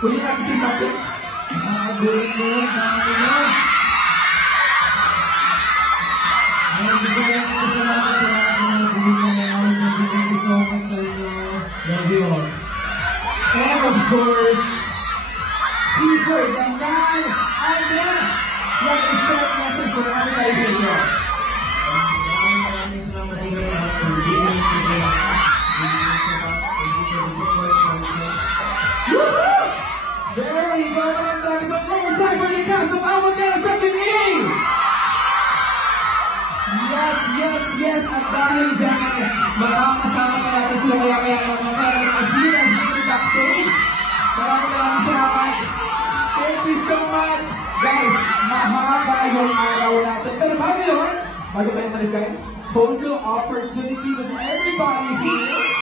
Would you like to say something? Good yun, tama yun. Gusto ko lang pasalamat sa lahat ng mga bumili na ngayon. Thank you so much sa inyo. Love you all. And of course, Clifford Dandan Agnes. Like a short message for everybody here to us. Maraming salamat sa inyo lahat for being here today. Thank you so much. Thank you for the support also. Woohoo! There we go. Maraming so one more time for the cast of Amotel Section E! Yes, yes, yes. At dahil dyan, makakasama pa natin sila maya-maya ng mga Azir dito backstage. Maraming salamat. Thank you so much. Guys, mahaba yung araw natin. Pero bago tayo umalis guys, photo opportunity with everybody here.